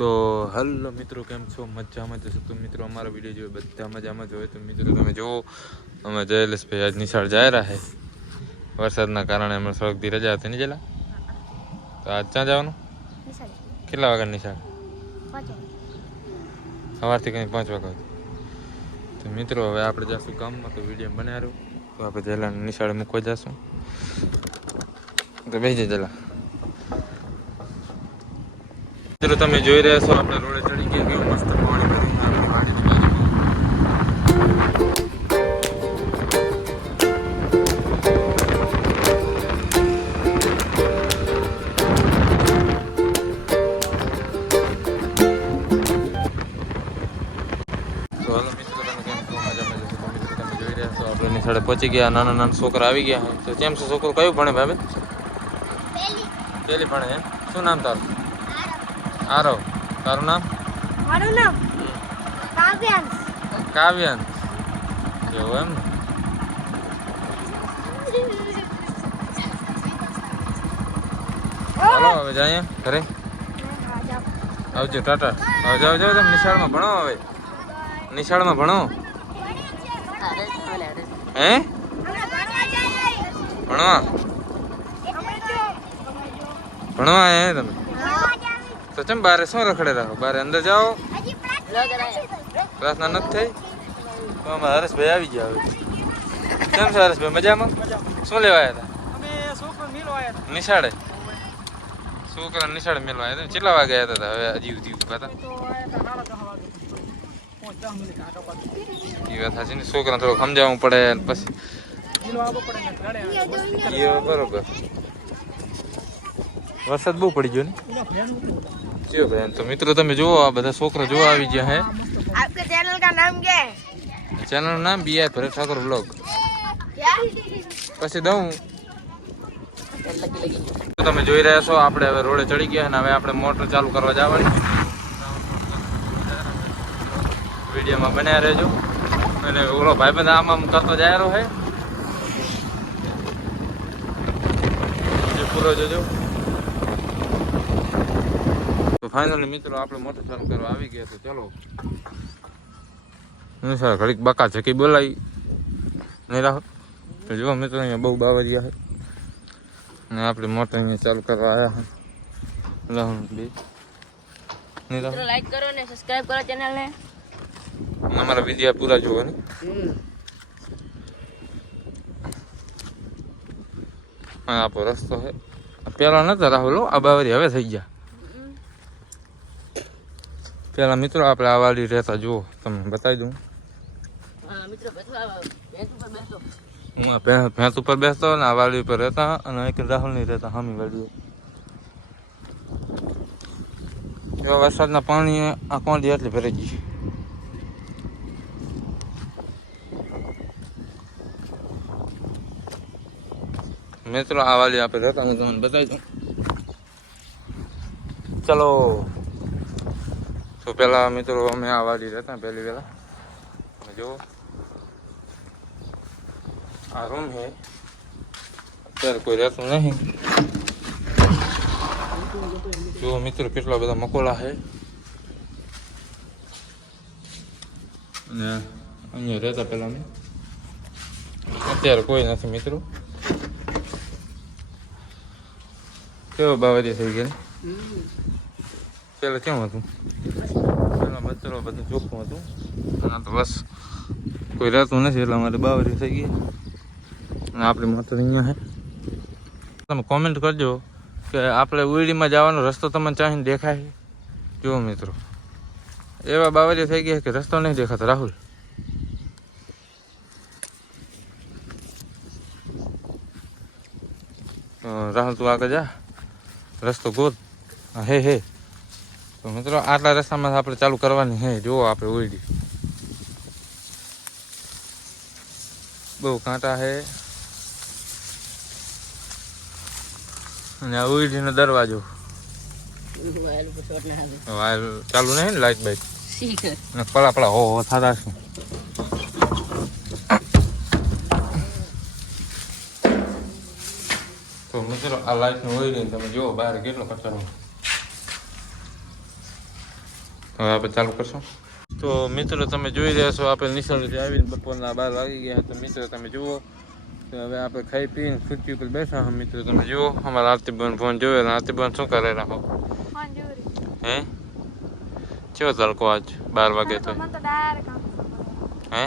તો હલો મિત્રો, કેમ છો? મજામાં જશો તો મિત્રો અમારો વિડીયો જોયો બધા મજામાં જ હોય તો મિત્રો તમે જુઓ અમે જયેશભાઈ આજ નિશાળ જાય રહ્યા છે. વરસાદના કારણે અમે સળગતી રજા હતી ને જેલા તો આજ ક્યાં જવાનું? કેટલા વાગ્યા નિશાળ? સવારથી કંઈ 5 વાગ્યા તો મિત્રો હવે આપણે જઈશું ગામમાં તો વિડીયો બનાવ્યો તો આપણે જેલા નિશાળે મૂકવા જઈશું તો બેસી જેલા મિત્રો તમે જોઈ રહ્યા છો આપણે રોડે ચડી ગયા કેવું મસ્ત પાણી ભરી વાડીની બાજુમાં. તો હાલો મિત્રો તમે કેમ છો? મજામાં જશો તો મિત્રો તમે જોઈ રહ્યા છો આપણે નિશાળે પહોંચી ગયા. નાના નાના છોકરા આવી ગયા તો કેમ છે છોકરો? કયું ભણે ભાઈ? પેલી ભણે એમ. શું નામ તારું? આરવ. તારું નામ? મારું નામ કાવ્યાંશ. કાવ્યાંશ એવું એમ ને? હાલો હવે જાય ઘરે. આવજો, ટાટા. આવજો આવજો તમે નિશાળમાં ભણો. હવે નિશાળમાં ભણો. હે ભણવા ભણવા હે તમે તો ચમ બારે શું રખડે રાખો? બારે અંદર જાઓ. પ્રાર્થના નથી થઈ તો અમારા હરેશભાઈ આવી ગયા. હવે કેમ છે હરેશભાઈ? મજામાં? શું લેવા આવ્યા હતા નિશાળે? છોકરા નિશાળે મેળવા આવ્યા હતા. કેટલા વાગે આવ્યા હતા? હવે હજી સુધી ઉભા હતા એ વાત સાચી ને. છોકરા થોડું સમજાવવું પડે પછી બરોબર. વરસાદ બહુ પડી ગયો ને જો ભાઈ. તો મિત્રો તમે જુઓ આ બધા છોકરા જોવા આવી ગયા હે. आपके चैनल का नाम क्या है? ચેનલ નું નામ BI ભરત ઠાકોર બ્લોગ. પછી દઉં તમે જોઈ રહ્યા છો આપણે હવે રોડે ચડી ગયા અને હવે આપણે મોટર ચાલુ કરવા જવાની. વિડીયોમાં બન્યા રહેજો અને ઓલો ભાઈબંધ આમ આમ કરતો જાય રહ્યો હે જે પૂરો જોજો. તો ફાઇનલી મિત્રો આપણે મોટર ચાલુ કરવા આવી ગયા. તો ચલો સર ઘડીક બકા ચકી બોલાવી નહીં રાહો તો જો મિત્રો અહીંયા બહુ બાવરિયા છે અને આપણે મોટર અહીંયા ચાલુ કરવા આવ્યા છે. રાહુલ બે નહીં રાહુલ लाइक करो ने सब्सक्राइब करो चैनल ने. અમારા વિડીયો પૂરા જોવો ને. હા આપો રસ્તો છે. પેલા નતા રાહુલ આ બાવરી હવે થઈ ગયા. પેલા મિત્રો આપણે આ વાડી રહેતા જુઓ તમને બતાવી દઉં. હું ભેંસ ઉપર બેસતો ને આ વાડી ઉપર રહેતા અને એક રાહુલ નહીં રહેતા હામી વાડીઓ. એવા વરસાદના પાણી આ કોંડી એટલી ભરાઈ ગઈ. મિત્રો આ વાડી આપણે રહેતા હું તમને બતાવી દઉં. ચલો તો પેલા મિત્રો અમે આ વાડી રહેતા પહેલી વેલા જો આ રૂમ છે. અત્યારે કોઈ રહેતું નહીં. જો મિત્રો કેટલા બધા મકોડા છે અને અહીંયા રહેતા પેલા અમે. અત્યારે કોઈ નથી મિત્રો. કેવો બાવરી થઈ ગઈ. પેલા કેમ હતું? પેલા બચ્ચરો બધું ચોખ્ખું હતું અને તો બસ કોઈ રહેતું નથી એટલે અમારે બાવરી થઈ ગઈ. અને આપણી માત્ર અહીંયા છે. તમે કોમેન્ટ કરજો કે આપણે ઉઈડીમાં જવાનો રસ્તો તમને ચાહીને દેખાય. જુઓ મિત્રો એવા બાવરી થઈ ગયા કે રસ્તો નહીં દેખાતો. રાહુલ રાહુલ તું આગળ જા રસ્તો ગોત. હે હે તો મિત્રો આટલા રસ્તામાં આપણે ચાલુ કરવાની હે. જુઓ આપણે ઉઈડી બહુ કાંટા છે અને આ ઉઈડીનો દરવાજો વાયર ચાલુ નહીં ને લાઈટ બાઈટ પડા પડા હો થતા શું. તો મિત્રો આ લાઈટનું ઉઈડી તમે જુઓ બહાર કેટલો કચરો. હવે આપણે ચાલુ કરશું. તો મિત્રો તમે જોઈ રહ્યા છો આપણે નિશાળેથી આવીને બપોરના 12 વાગી ગયા. તો મિત્રો તમે જુઓ તો હવે આપણે ખાઈ પીને ખુરશી ઉપર બેઠા હા. મિત્રો તમે જુઓ અમારા આરતીબેન ફોન જોયો ને આરતીબેન શું કરે રાખો હે કેવો તડકો આજ 12 વાગે તો હે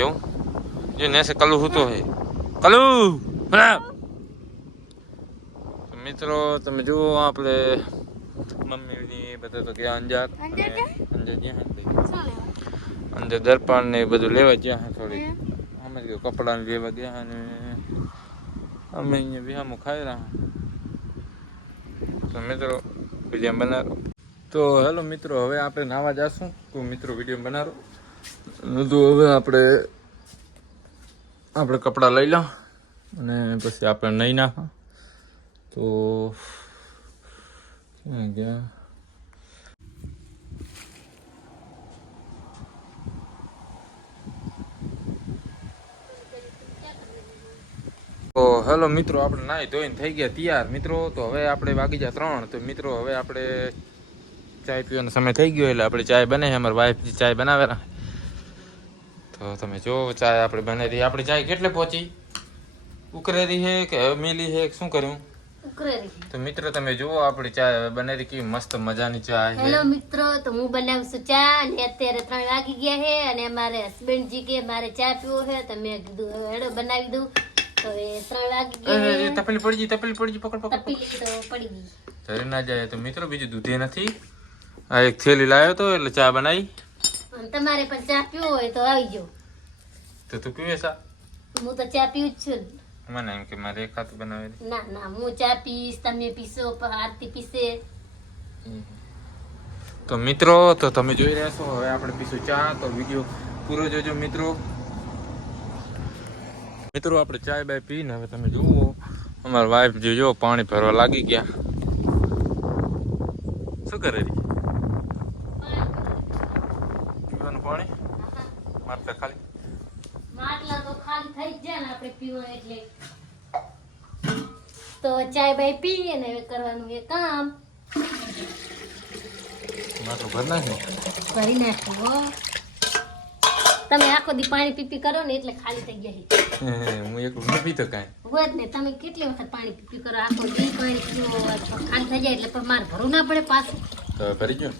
એવું જો નેસે કલુ હું તો હે કલુ મિત્રો તમે જુઓ આપણે મમ્મી બધા તો ગયા અંજાર અંદર દર્પણ ને બધું લેવા ગયા થોડી અમે કપડા લેવા ગયા અને અમે અહીંયા વિહામું ખાઈ રહ્યા. તો મિત્રો વિડીયો બનાવો. તો હેલો મિત્રો હવે આપણે નાવા જઈશું. તો મિત્રો વિડીયો બનાવો તો હવે આપણે કપડાં લઈ લો અને પછી આપણે નહીં નાખા. તો ક્યાં ગયા તો હેલો મિત્રો આપણે નાહી ધોઈને થઈ ગયા તૈયાર મિત્રો. તો હવે આપણે વાગી ગયા 3. તો મિત્રો હવે આપણે ચાય પીવાનો સમય થઈ ગયો એટલે આપણે ચાય બને છે. અમારા વાઈફ ચાય બનાવેલા તો તમે જો ચાય આપણે બનાવી. આપણી ચાય કેટલે પહોંચી ઉકરેરી છે કે મેલી છે શું કર્યું તો મિત્રો તમે જુઓ આપણી ચાય હવે બનાવી કેવી મસ્ત મજાની ચાય. હેલો મિત્રો તો હું બનાવું છું ચા અને અત્યારે 3 વાગી ગયા છે અને અમારે હસબન્ડજી કે મારે ચા પીવો છે તો મેં કીધું હેડો બનાવી દઉં. તો એ 3 વાગી ગયા. તપેલી પડી ગઈ પકડ તપેલી તો પડી ગઈ ધરી ના જાય. તો મિત્રો બીજું દૂધે નથી. આ એક થેલી લાવ્યો તો એટલે ચા બનાવી. અને તમારે પણ ચા પીવો હોય તો આવી જાઓ. તો તું પીવે ચા? હું તો ચા પીવું જ છું. મને એમ કે મારે એક હાથ બનાવે. ના હું ચા પીશ તમે પીશો આરતી પીશે. તો મિત્રો તો તમે જોઈ રહ્યા છો હવે આપણે પીશું ચા. તો વિડીયો પૂરો જોજો મિત્રો. મિત્રો આપણે ચાય બાય પીને હવે તમે જુઓ અમારા વાઈફ જો પાણી ભરવા લાગી ગયા. શું કરે પીવાનું પાણી મારતા ખાલી માટલા તો ખાલી થઈ જ જાય ને આપણે પીવો એટલે. તો ચાય બાય પીએ ને હવે કરવાનું એ કામ માટલું ભર નાખે ભરી નાખ્યું. તમે આખો દી પાણી પીપી કરો ને એટલે ખાલી થઈ ગયા. હું એકલું ન પીતો કાંઈ હોય જ ને. તમે કેટલી વખત પાણી પીપી કરો આખો દી પાણી પીવો ખાલી થઈ જાય એટલે પણ મારે ભરવું ના પડે પાછું. તો ભરી ગયો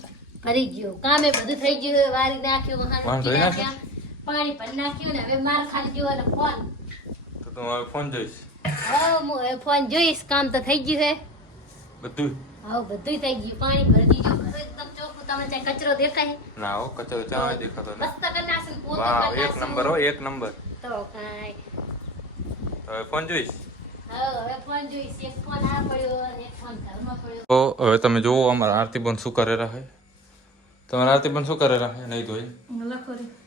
ભરી ગયો કામે બધું થઈ ગયું. વારી નાખ્યું વાહન વહાણ ધોઈ નાખ્યા પાણી ભરી નાખ્યું ને હવે મારે ખાલી જોવાનો ફોન. તો તું હવે ફોન જોઈશ. હવે હું હવે ફોન જોઈશ. કામ તો થઈ ગયું છે બધું હવે બધું થઈ ગયું. પાણી ભરી દીધું ઘર એકદમ ચોખ્ખું. તમે ત્યાં કચરો દેખાય ના હો કચરો ચા દેખાતો ને. મસ્ત કરી નાખશું પોતો વાહ કરી એક નંબર હો એક નંબર. તો કાંઈ હવે ફોન જોઈશ. હવે ફોન જોઈશ. એક ફોન આ પડ્યો અને એક ફોન ઘરમાં પડ્યો. તો હવે તમે જુઓ અમારા આરતીબેન શું કરે રહે. તમારા આરતીબેન શું કરે રહે નહીં તો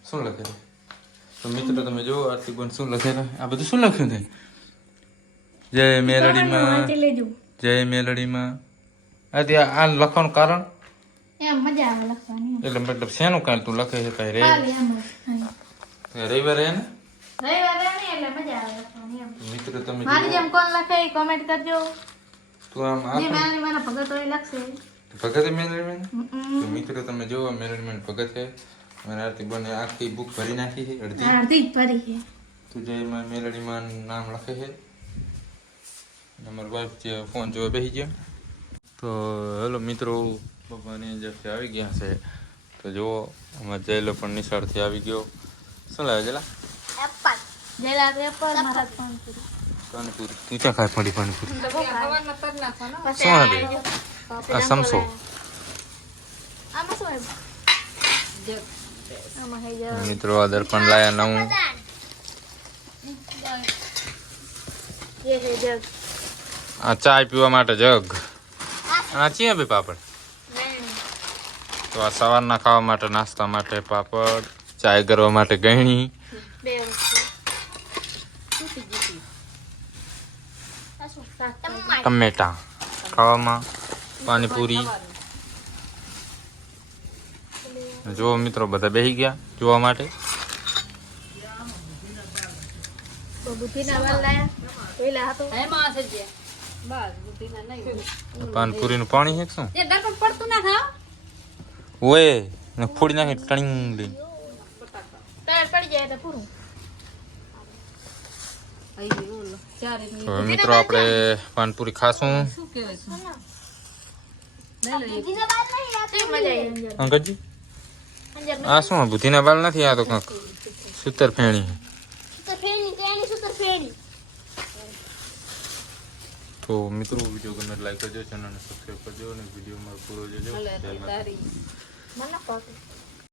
શું લખે છે? તો મિત્રો તમે જુઓ આરતીબેન શું લખે રહે. આ બધું શું લખ્યું છે? જય મેલડીમાં જય મેલડીમાં. આ લખવાનું કારણ મજા આવે લખવાની. એટલે મતલબ શેનું કાંઈ તું લખે છે કઈ રે રવિવારે હે ને એટલે મજા આવે લખવાની એમ. મિત્રો તમે મારી જેમ કોણ લખે એ કોમેન્ટ કરજો. તું આમ જે મારી મારા ભગત હોય લખશે. ભગત મેલડીમાં તો મિત્રો તમે જુઓ મેલડીમાં ભગત છે. મારા આરતીબેન આખી બુક ભરી નાખી છે અડધી. અડધી જ ભરી છે. તું જય મેલડીમાં નામ લખે છે. અમારા વાઈફ જે ફોન જોવા બેસી ગયા. તો હેલો મિત્રો પપ્પાની અંદરથી આવી ગયા છે. તો જુઓ અમારે જયલો પણ નિશાળથી આવી ગયો. શું લાવે ગયેલા એપલ જેલા પેપર મારા પાણીપુરી. પાણીપુરી તું ક્યાં ખાય પડી પાણીપુરી શું હાલે આ સમસો આમાં શું આમાં હે મિત્રો આ દર્પણ લાયા નવું. ये है जग આ ચાય પીવા માટે જગ. આ ચિયા બે પાપડ. તો આ સવારના ખાવા માટે નાસ્તા માટે પાપડ. ચાય કરવા માટે ગયણી. બે ટમેટા ખાવામાં પાણીપુરી. જો મિત્રો બધા બેસી ગયા જોવા માટે. બુદ્ધિના વાલ લાયા પેલા હતો એમાં હશે જે પાનપુરીનું પાણી છે કે શું એ ડરપણ પડતું ના થાવ ઓય ને ફોડી નાખી ટણી લઈને તળ પડી જાય તો પૂરું તો મિત્રો આપણે પાનપુરી ખાશું જીના બાર નહીં આતે મજા આવી અંદર અંકલજી અંદર આ શું બુદ્ધિના બાલ નથી આ તો કંઈક સૂતર ફેણી સુતર ફેણી તેણી સુતર ફેણી તો મિત્રો વિડીયો ગમે લાઈક કરજો ચેનલને સબસ્ક્રાઈબ કરજો અને વિડીયોમાં પૂરો જોજો મને પાકે